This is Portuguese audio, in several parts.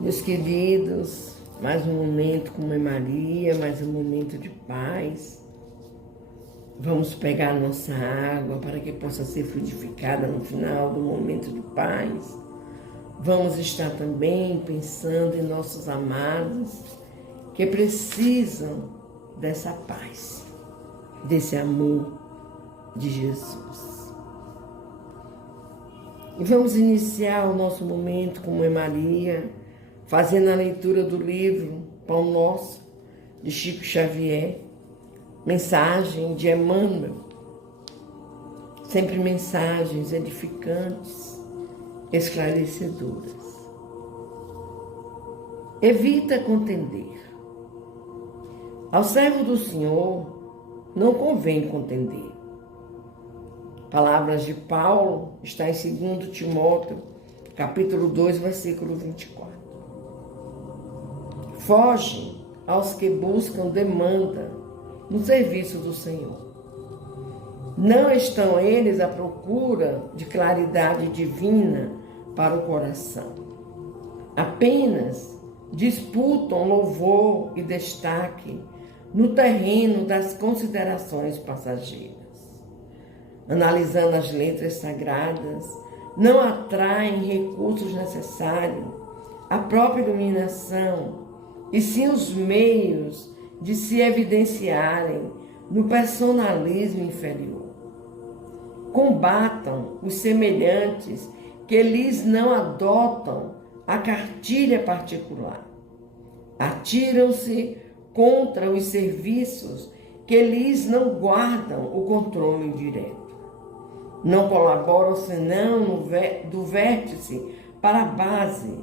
Meus queridos, mais um momento com Mãe Maria, mais um momento de paz. Vamos pegar a nossa água para que possa ser frutificada no final do momento de paz. Vamos estar também pensando em nossos amados que precisam dessa paz, desse amor de Jesus. E vamos iniciar o nosso momento com Mãe Maria, fazendo a leitura do livro Pão Nosso, de Chico Xavier, mensagem de Emmanuel, sempre mensagens edificantes, esclarecedoras. Evita contender. Ao servo do Senhor não convém contender. Palavras de Paulo, está em 2 Timóteo, capítulo 2, versículo 24. Foge aos que buscam demanda no serviço do Senhor. Não estão eles à procura de claridade divina para o coração. Apenas disputam louvor e destaque no terreno das considerações passageiras. Analisando as letras sagradas, não atraem recursos necessários à própria iluminação, e sim os meios de se evidenciarem no personalismo inferior. Combatam os semelhantes que lhes não adotam a cartilha particular. Atiram-se contra os serviços que lhes não guardam o controle direto. Não colaboram senão do vértice para a base.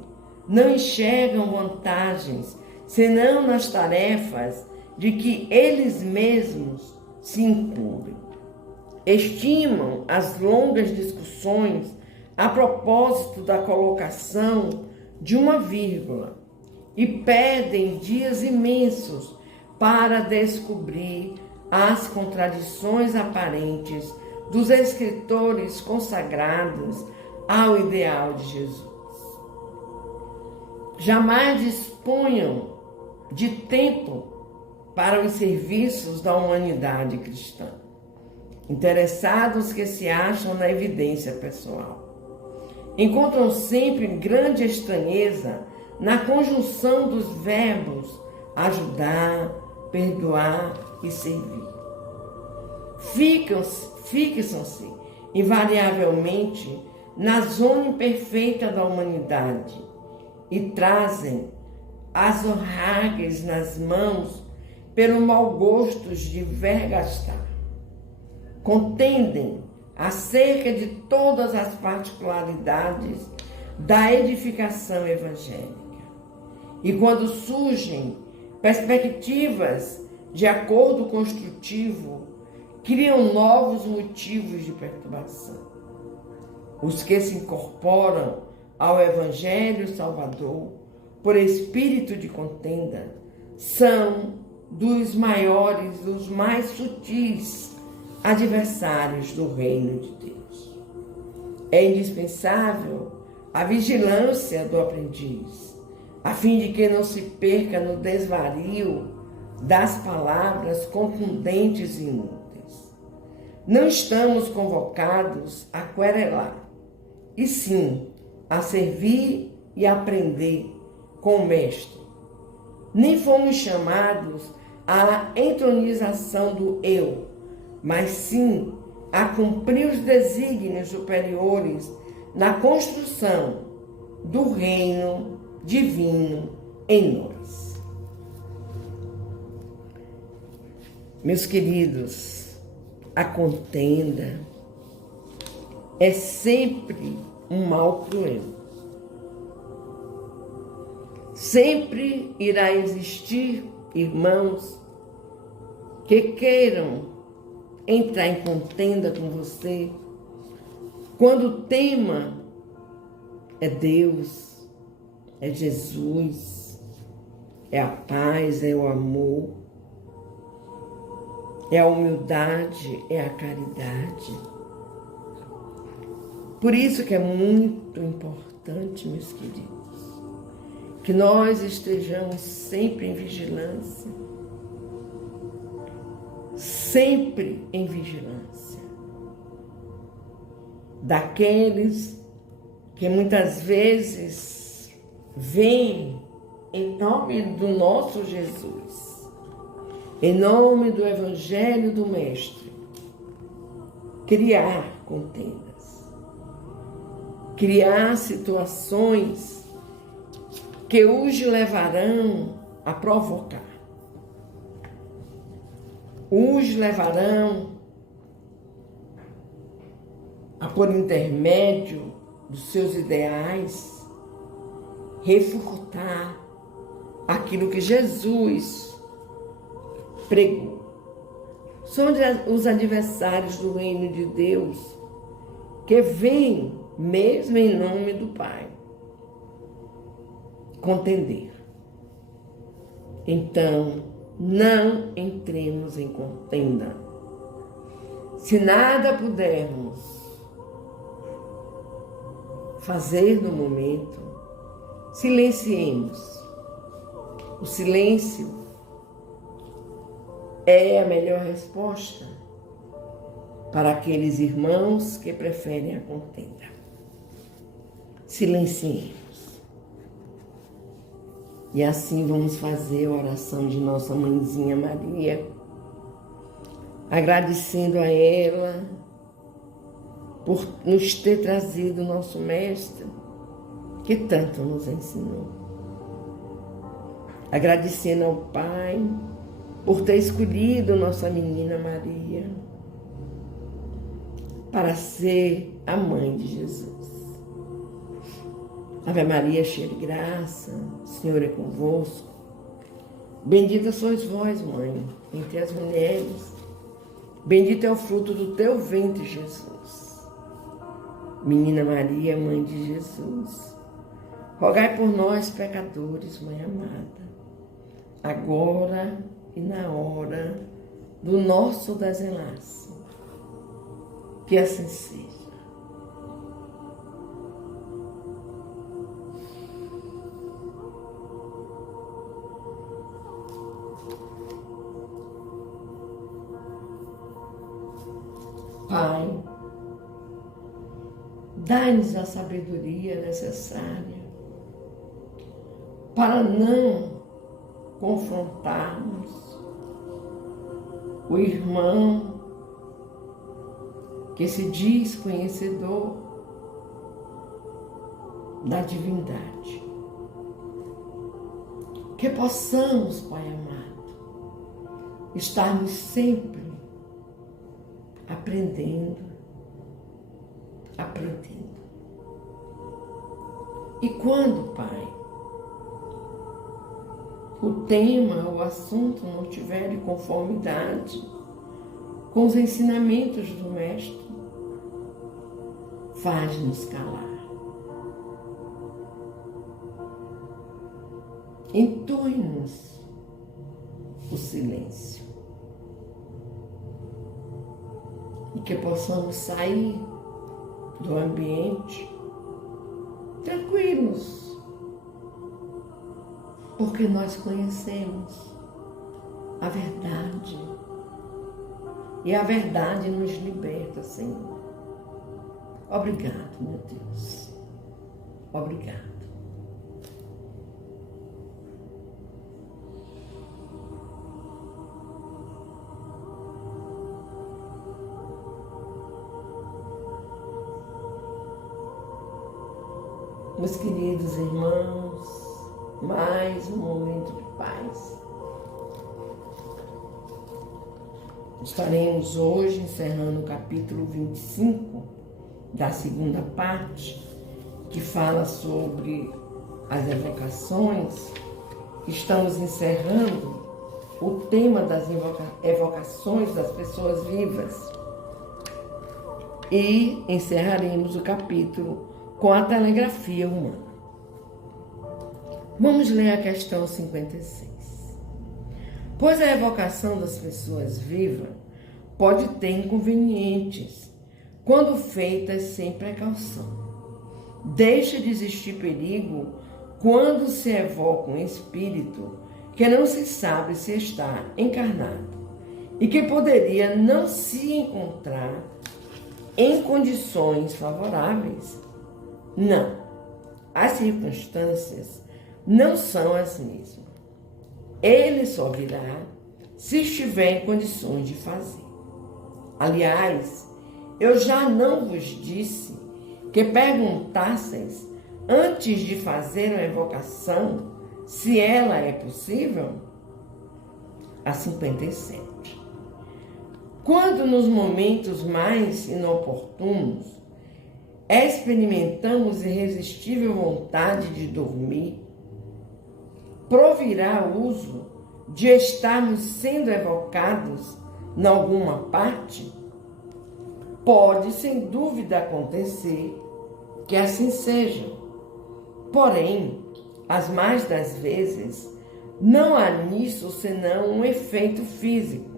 Não enxergam vantagens senão nas tarefas de que eles mesmos se incumbem. Estimam as longas discussões a propósito da colocação de uma vírgula e pedem dias imensos para descobrir as contradições aparentes dos escritores consagrados ao ideal de Jesus. Jamais disponham de tempo para os serviços da humanidade cristã, interessados que se acham na evidência pessoal. Encontram sempre grande estranheza na conjunção dos verbos ajudar, perdoar e servir. Fixam-se invariavelmente na zona imperfeita da humanidade e trazem as orragues nas mãos pelo mau gosto de vergastar. Contendem acerca de todas as particularidades da edificação evangélica. E quando surgem perspectivas de acordo construtivo, criam novos motivos de perturbação. Os que se incorporam ao Evangelho Salvador por espírito de contenda são dos maiores, dos mais sutis adversários do reino de Deus. É indispensável a vigilância do aprendiz, a fim de que não se perca no desvario das palavras contundentes e inúteis. Não estamos convocados a querelar, e sim a servir e aprender com o Mestre. Nem fomos chamados à entronização do eu, mas sim a cumprir os desígnios superiores na construção do reino divino em nós. Meus queridos, a contenda é sempre um mal cruel. Sempre irá existir irmãos que queiram entrar em contenda com você, quando o tema é Deus, é Jesus, é a paz, é o amor, é a humildade, é a caridade. Por isso que é muito importante, meus queridos, que nós estejamos sempre em vigilância. Sempre em vigilância. Daqueles que muitas vezes vêm em nome do nosso Jesus, em nome do Evangelho do Mestre, criar contendas, criar situações que os levarão a provocar, os levarão a, por intermédio dos seus ideais, refutar aquilo que Jesus pregou. São os adversários do reino de Deus que vêm, mesmo em nome do Pai, contender. Então, não entremos em contenda. Se nada pudermos fazer no momento, silenciemos. O silêncio é a melhor resposta para aqueles irmãos que preferem a contenda. Silenciemos. E assim vamos fazer a oração de nossa mãezinha Maria, agradecendo a ela por nos ter trazido o nosso Mestre, que tanto nos ensinou. Agradecendo ao Pai por ter escolhido nossa menina Maria para ser a mãe de Jesus. Ave Maria, cheia de graça, o Senhor é convosco. Bendita sois vós, mãe, entre as mulheres. Bendito é o fruto do teu ventre, Jesus. Menina Maria, mãe de Jesus, rogai por nós, pecadores, mãe amada, agora e na hora do nosso desenlace. Que assim seja. Pai, dai-nos a sabedoria necessária para não confrontarmos o irmão que se diz conhecedor da divindade. Que possamos, Pai amado, estarmos sempre aprendendo. E quando, Pai, o tema, o assunto não tiver de conformidade com os ensinamentos do Mestre, faz-nos calar. Entoe-nos o silêncio. E que possamos sair do ambiente tranquilos, porque nós conhecemos a verdade e a verdade nos liberta, Senhor. Obrigado, meu Deus. Obrigado. Meus queridos irmãos, mais um momento de paz. Estaremos hoje encerrando o capítulo 25 da segunda parte, que fala sobre as evocações. Estamos encerrando o tema das evocações das pessoas vivas. E encerraremos o capítulo com a telegrafia humana. Vamos ler a questão 56. Pois a evocação das pessoas vivas pode ter inconvenientes quando feitas sem precaução. Deixa de existir perigo quando se evoca um espírito que não se sabe se está encarnado e que poderia não se encontrar em condições favoráveis. Não, as circunstâncias não são as mesmas. Ele só virá se estiver em condições de fazer. Aliás, eu já não vos disse que perguntasseis antes de fazer a evocação se ela é possível? A 57. Quando nos momentos mais inoportunos experimentamos irresistível vontade de dormir, provirá uso de estarmos sendo evocados em alguma parte? Pode, sem dúvida, acontecer que assim seja. Porém, as mais das vezes, não há nisso senão um efeito físico,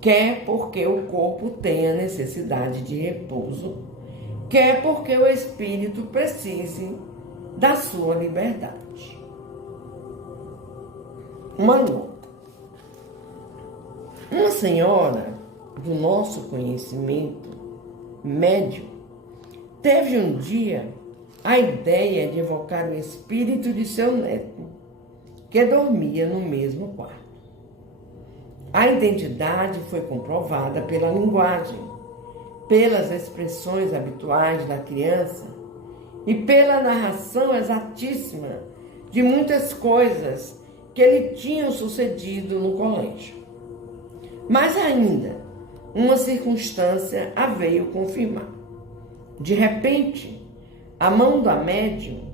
quer porque o corpo tenha necessidade de repouso, quer porque o espírito precise da sua liberdade. Uma nota. Uma senhora do nosso conhecimento médio teve um dia a ideia de evocar o espírito de seu neto, que dormia no mesmo quarto. A identidade foi comprovada pela linguagem, pelas expressões habituais da criança e pela narração exatíssima de muitas coisas que lhe tinham sucedido no colégio. Mas ainda, uma circunstância a veio confirmar. De repente, a mão da médium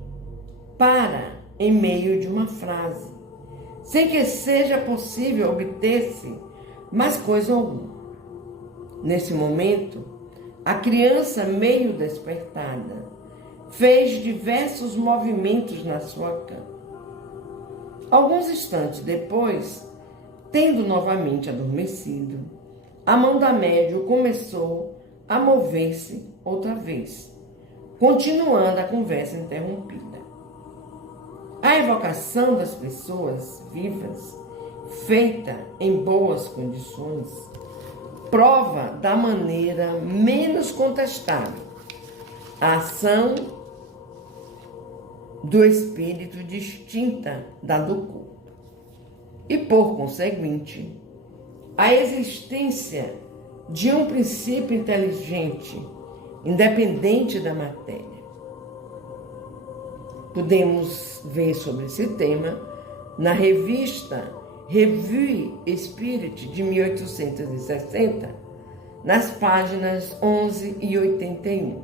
para em meio de uma frase, sem que seja possível obter-se mais coisa alguma. Nesse momento, a criança, meio despertada, fez diversos movimentos na sua cama. Alguns instantes depois, tendo novamente adormecido, a mão da médium começou a mover-se outra vez, continuando a conversa interrompida. A evocação das pessoas vivas, feita em boas condições, prova da maneira menos contestável a ação do espírito distinta da do corpo e, por conseguinte, a existência de um princípio inteligente, independente da matéria. Podemos ver sobre esse tema na revista Revue Spirit de 1860, nas páginas 11 e 81.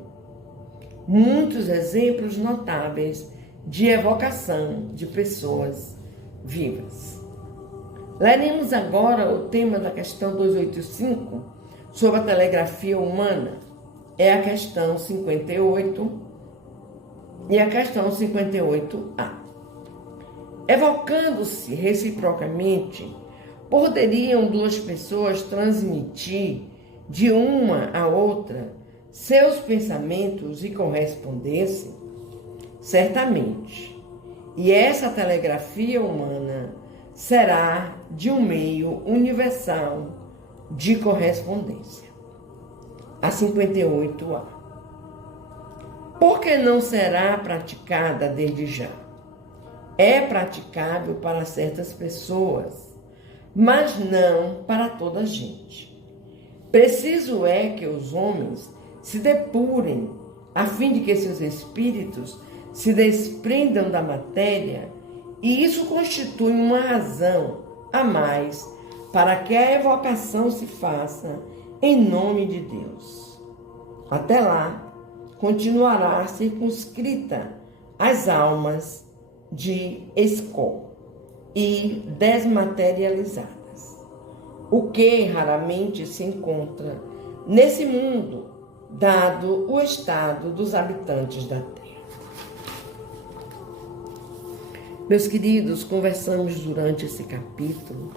Muitos exemplos notáveis de evocação de pessoas vivas. Leremos agora o tema da questão 285 sobre a telegrafia humana. É a questão 58 e a questão 58A. Evocando-se reciprocamente, poderiam duas pessoas transmitir de uma a outra seus pensamentos e correspondência? Certamente. E essa telegrafia humana será de um meio universal de correspondência. A 58A. Por que não será praticada desde já? É praticável para certas pessoas, mas não para toda a gente. Preciso é que os homens se depurem, a fim de que seus espíritos se desprendam da matéria, e isso constitui uma razão a mais para que a evocação se faça em nome de Deus. Até lá, continuará circunscrita às almas de escol e desmaterializadas, o que raramente se encontra nesse mundo, dado o estado dos habitantes da Terra. Meus queridos, conversamos durante esse capítulo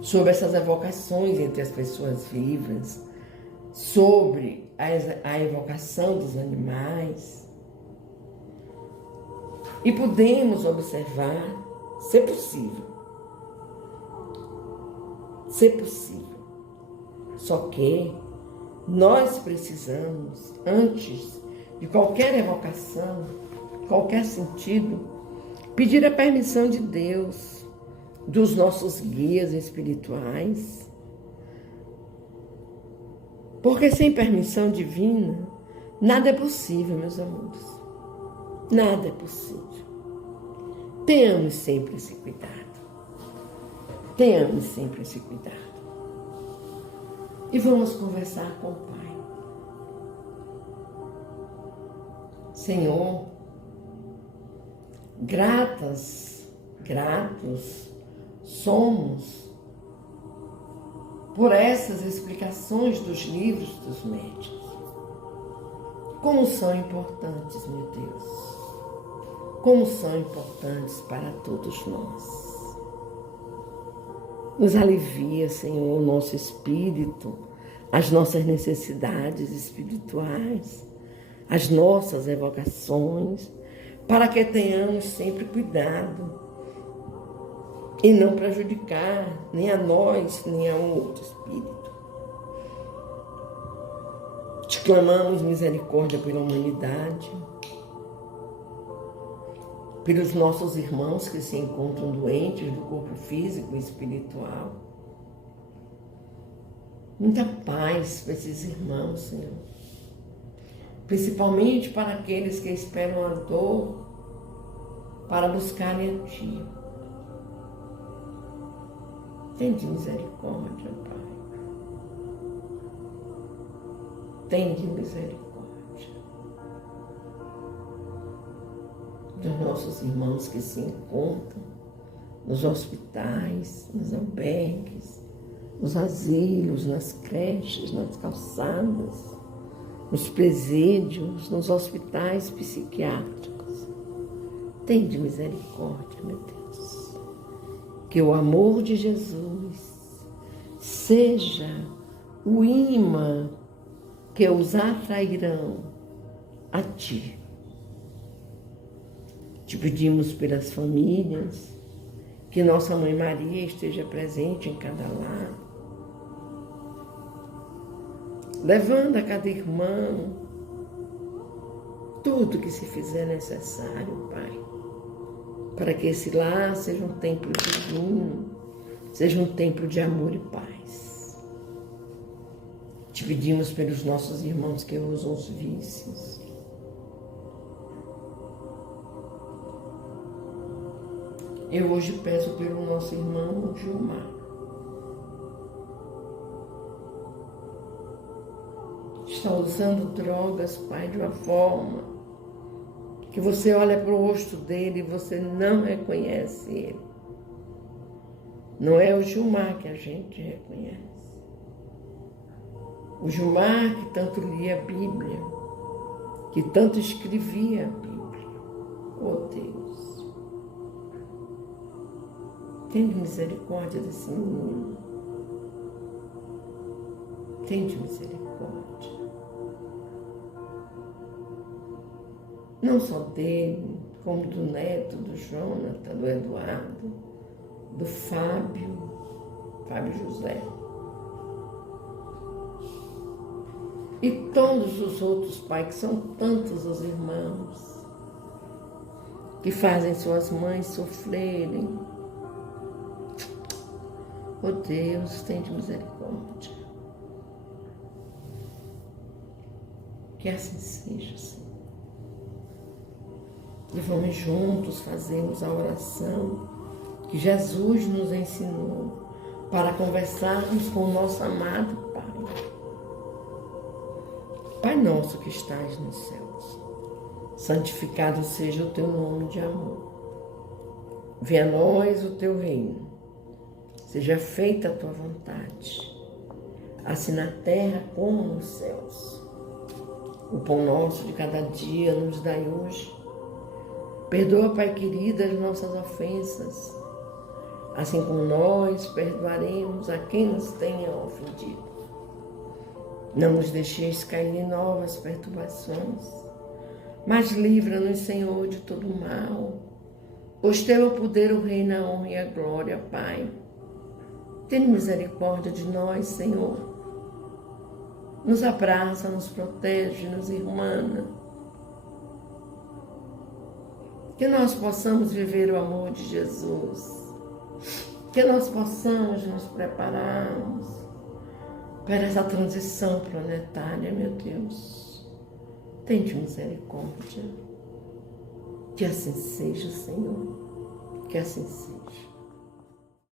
sobre essas evocações entre as pessoas vivas, sobre a evocação dos animais. E podemos observar, se possível. Só que nós precisamos, antes de qualquer evocação, qualquer sentido, pedir a permissão de Deus, dos nossos guias espirituais. Porque sem permissão divina, nada é possível, meus amores. Nada é possível. Tenhamos sempre esse cuidado. Tenhamos sempre esse cuidado. E vamos conversar com o Pai. Senhor, gratos somos por essas explicações dos livros dos médicos. Como são importantes, meu Deus. Como são importantes para todos nós. Nos alivia, Senhor, o nosso espírito, as nossas necessidades espirituais, as nossas evocações, para que tenhamos sempre cuidado e não prejudicar nem a nós, nem a outro espírito. Te clamamos misericórdia pela humanidade, pelos nossos irmãos que se encontram doentes do corpo físico e espiritual. Muita paz para esses irmãos, Senhor. Principalmente para aqueles que esperam a dor para buscarem a Ti. Tende misericórdia, Pai. Tende misericórdia dos nossos irmãos que se encontram nos hospitais, nos albergues, nos asilos, nas creches, nas calçadas, nos presídios, nos hospitais psiquiátricos. Tende misericórdia, meu Deus. Que o amor de Jesus seja o imã que os atrairão a Ti. Te pedimos pelas famílias, que Nossa Mãe Maria esteja presente em cada lar, levando a cada irmão tudo que se fizer necessário, Pai, para que esse lar seja um templo divino, seja um templo de amor e paz. Te pedimos pelos nossos irmãos que usam os vícios. Eu hoje peço pelo nosso irmão Gilmar. Está usando drogas, Pai, de uma forma que você olha para o rosto dele e você não reconhece ele. Não é o Gilmar que a gente reconhece. O Gilmar que tanto lia a Bíblia, que tanto escrevia a Bíblia. Oh, Deus. Tende misericórdia desse menino. Tende misericórdia. Não só dele, como do neto, do Jonathan, do Eduardo, do Fábio José. E todos os outros, Pai, que são tantos os irmãos, que fazem suas mães sofrerem. Oh Deus, tende misericórdia. Que assim seja, Senhor. E vamos juntos fazermos a oração que Jesus nos ensinou para conversarmos com o nosso amado Pai. Pai nosso que estás nos céus, santificado seja o teu nome de amor. Venha a nós o teu reino. Seja feita a tua vontade, assim na terra como nos céus. O pão nosso de cada dia nos dai hoje. Perdoa, Pai querido, as nossas ofensas, assim como nós perdoaremos a quem nos tenha ofendido. Não nos deixeis cair em novas perturbações, mas livra-nos, Senhor, de todo mal. Pois teu é o poder, o reino, a honra e a glória, Pai. Tenha misericórdia de nós, Senhor. Nos abraça, nos protege, nos irmana. Que nós possamos viver o amor de Jesus. Que nós possamos nos prepararmos para essa transição planetária, meu Deus. Tende misericórdia. Que assim seja, Senhor. Que assim seja.